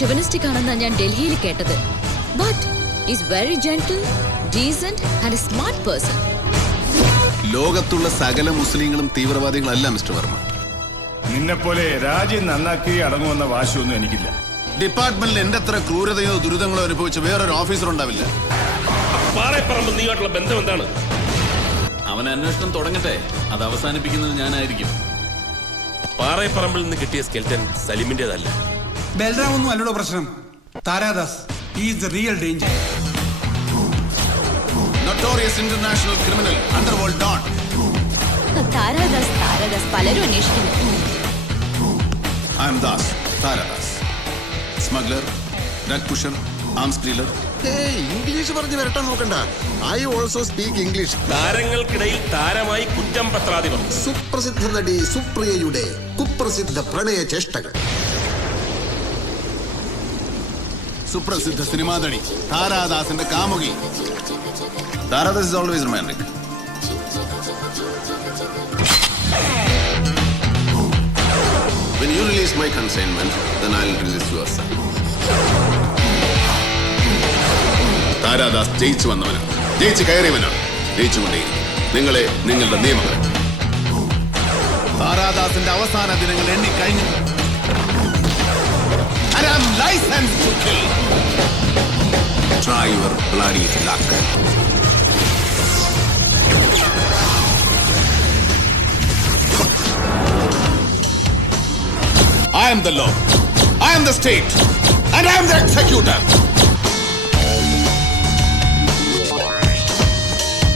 ഷെവനിസ്റ്റിക് ആണെന്നാണ് ഞാൻ ഡൽഹിയിൽ കേട്ടത്. But is very gentle, decent and A smart person. ലോകത്തുള്ള സകല മുസ്ലിങ്ങളും തീവ്രവാദികളല്ല മിസ്റ്റർ വർമ്മ. നിന്നെപ്പോലെ രാജ്യം നന്നാക്കി അടങ്ങുമെന്ന വാശിയൊന്നും എനിക്കില്ല. ഡിപ്പാർട്ട്മെന്റിൽ എന്റെ അത്ര ക്രൂരതയോ ദുരിതങ്ങളോ അനുഭവിച്ച വേറൊരു ഓഫീസർ ഉണ്ടാവില്ല. പാറേപ്പറമ്പ് നീയായിട്ടുള്ള ബന്ധം എന്താണ്? അവൻ അന്വേഷണം തുടങ്ങട്ടെ, അത് അവസാനിപ്പിക്കുന്നത് ഞാനായിരിക്കും. പാറേപ്പറമ്പിൽ നിന്ന് കിട്ടിയ സ്കെൽറ്റൻ സലിമിന്റേതല്ല. ബൽറാം ഒന്നും അല്ലടോ പ്രശ്നം. Taradas is the real danger. Notorious international criminal, underworld don. Taradas പലരും അന്വേഷിക്കുന്നു. I am Das, Taradas. Smuggler, drug pusher, arms dealer. English പറഞ്ഞു വരട്ടാൻ നോക്കണ്ട. I also speak English. താരങ്ങൾക്കിടയിൽ താരമായി കുറ്റം പത്രാധിപർ. സുപ്രസിദ്ധ നടി സുപ്രിയയുടെ കുപ്രസിദ്ധ പ്രണയ ചേഷ്ടകൾ. സുപ്രസിദ്ധ സിനിമാ നടി താരാദാസിന്റെ കാമുകി. Taradas is always romantic. When you release my consignment, then I'll release yours. Taradas ജയിച്ചു വന്നവനാണ്, ജയിച്ചു കയറിയവനാണ്, ജയിച്ചുകൊണ്ടേയിരിക്കും. നിങ്ങളെ നിങ്ങളുടെ നിയമങ്ങൾ. താരാദാസിന്റെ അവസാന ദിനങ്ങൾ എണ്ണിക്കഴിഞ്ഞു. And I'm licensed to kill. Try your bloody luck. I am the law, I am the state, and I am the executor.